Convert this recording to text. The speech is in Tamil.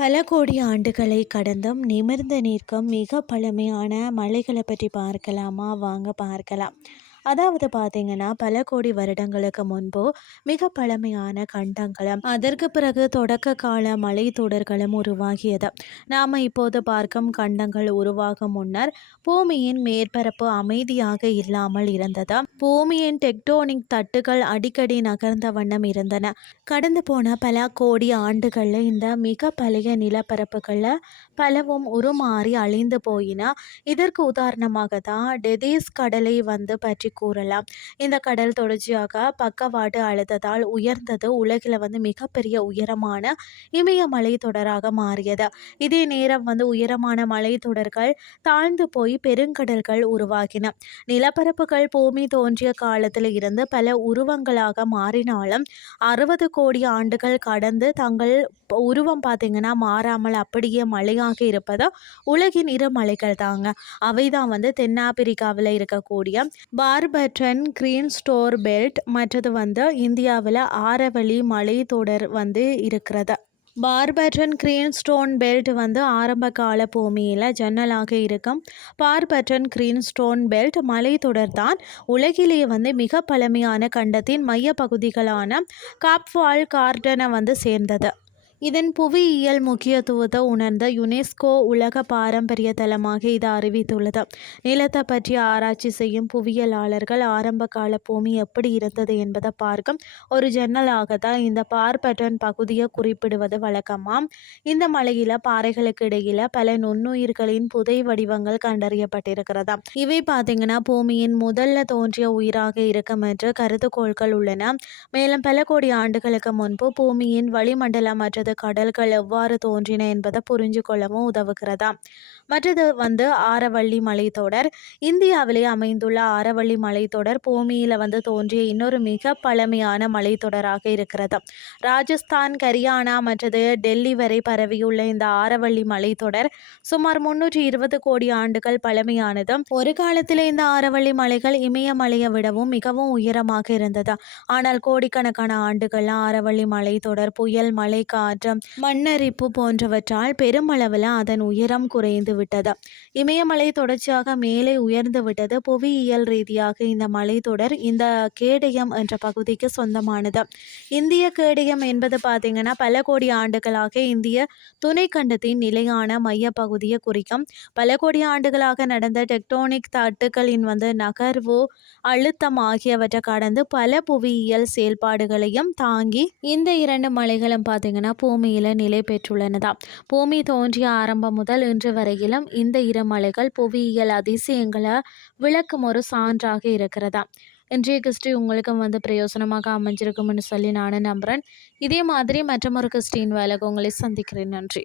பல கோடி ஆண்டுகளை கடந்தும் நிமிர்ந்து நிற்கும் மிக பழமையான மலைகளை பற்றி பார்க்கலாமா? வாங்க பார்க்கலாம். அதாவது பார்த்தீங்கன்னா பல கோடி வருடங்களுக்கு முன்பு மிக பழமையான கண்டங்களும் அதற்கு பிறகு தொடக்க கால மலைத்தொடர்களும் உருவாகியது. நாம் இப்போது பார்க்கும் கண்டங்கள் உருவாகும் முன்னர் பூமியின் மேற்பரப்பு அமைதியாக இல்லாமல் இருந்தது. பூமியின் டெக்டோனிக் தட்டுகள் அடிக்கடி நகர்ந்த வண்ணம் இருந்தன. கடந்து போன பல கோடி ஆண்டுகளில் இந்த மிக பழைய நிலப்பரப்புகளில் பலவும் உருமாறி அழிந்து போயின. இதற்கு உதாரணமாக தான் டெதீஸ் கடலை வந்து பற்றி கூறலாம். இந்த கடல் தொடர்ச்சியாக பக்கவாட்டு அழுத்தத்தால் உயர்ந்தது உலகில் வந்து மிகப்பெரிய உயரமான இமயமலை தொடராக மாறியது. இதே நேரம் வந்து உயரமான மலை தொடர்கள் தாழ்ந்து போய் பெருங்கடல்கள் உருவாகின. நிலப்பரப்புகள் பூமி தோன்றிய காலத்தில் இருந்து பல உருவங்களாக மாறினாலும் அறுபது கோடி ஆண்டுகள் கடந்து தங்கள் உருவம் பார்த்தீங்கன்னா மாறாமல் அப்படியே மலையாக இருப்பது உலகின் இரு மலைகள் தாங்க. அவை தான் வந்து தென்னாப்பிரிக்காவில் இருக்கக்கூடிய பார்பட்டன் கிரீன் ஸ்டோர் பெல்ட் மற்றது வந்து இந்தியாவில் ஆரவழி மலை தொடர் வந்து இருக்கிறது. பார்பட்டன் கிரீன் ஸ்டோன் பெல்ட் வந்து ஆரம்ப கால பூமியில் ஜன்னலாக இருக்கும். பார்பட்டன் கிரீன் ஸ்டோன் பெல்ட் மலைத்தொடர் தான் உலகிலேயே வந்து மிக பழமையான கண்டத்தின் மைய பகுதிகளான காப்வால் கார்டனை வந்து சேர்ந்தது. இதன் புவியியல் முக்கியத்துவத்தை உணர்ந்த யுனெஸ்கோ உலக பாரம்பரிய தலமாக இது அறிவித்துள்ளது. நிலத்தை பற்றி ஆராய்ச்சி செய்யும் புவியியலாளர்கள் ஆரம்ப கால பூமி எப்படி இருந்தது என்பதை பார்க்கும் ஒரு ஜன்னலாக தான் இந்த பார்பட்டன் பகுதியை குறிப்பிடுவது வழக்கமாம். இந்த மலையில பாறைகளுக்கு இடையில பல நுண்ணுயிர்களின் புதை வடிவங்கள் கண்டறியப்பட்டிருக்கிறதா? இவை பார்த்தீங்கன்னா பூமியின் முதல்ல தோன்றிய உயிராக இருக்கும் என்று கருதுகோள்கள் உள்ளன. மேலும் பல கோடி ஆண்டுகளுக்கு முன்பு பூமியின் வளிமண்டலம் மற்றது கடல்கள் எவ்வாறு தோன்றின என்பதை புரிஞ்சு கொள்ளவும் உதவுகிறதா? மற்றது வந்து ஆரவள்ளி மலைத்தொடர். இந்தியாவிலே அமைந்துள்ள ஆரவள்ளி மலைத்தொடர் பூமியில் வந்து தோன்றிய இன்னொரு மிக பழமையான மலைத்தொடராக இருக்கிறது. ராஜஸ்தான் ஹரியானா மற்றது டெல்லி வரை பரவியுள்ள இந்த ஆரவள்ளி மலைத்தொடர் சுமார் முன்னூற்றி இருபது கோடி ஆண்டுகள் பழமையானது. ஒரு காலத்தில் இந்த ஆரவள்ளி மலைகள் இமயமலையை விடவும் மிகவும் உயரமாக இருந்தது. ஆனால் கோடிக்கணக்கான ஆண்டுகள் ஆரவள்ளி மலைத்தொடர் புயல் மழை காற்று மண்ணரிப்பு போன்றவற்றால் பெருமளவில் அதன் உயரம் குறைந்து விட்டது. இமயமலை தொடர்ச்சியாக மேலே உயர்ந்து விட்டது. புவியியல் ரீதியாக இந்த மலைத்தொடர் இந்த கேடயம் என்ற பகுதிக்கு சொந்தமானது. இந்திய கேடயம் என்பது பார்த்தீங்கன்னா பல கோடி ஆண்டுகளாக இந்திய துணைக்கண்டத்தின் நிலையான மைய பகுதியை குறிக்கும். பல கோடி ஆண்டுகளாக நடந்த டெக்டோனிக் தட்டுக்களின் வந்து நகர்வு அழுத்தம் ஆகியவற்றை கடந்து பல புவியியல் செயல்பாடுகளையும் தாங்கி இந்த இரண்டு மலைகளும் பார்த்தீங்கன்னா பூமியில் நிலை பெற்றுள்ளனதா பூமி தோன்றிய ஆரம்பம் முதல் இன்று வரையிலும் இந்த இருமலைகள் புவியியல் அதிசயங்களை விளக்கும் ஒரு சான்றாக இருக்கிறதா இன்றைய கிறிஸ்டி உங்களுக்கும் வந்து பிரயோசனமாக அமைஞ்சிருக்கும்னு சொல்லி நானும் நம்புகிறேன் இதே மாதிரி மற்றமொரு கிறிஸ்டின் வேலைக்கு உங்களை சந்திக்கிறேன். நன்றி.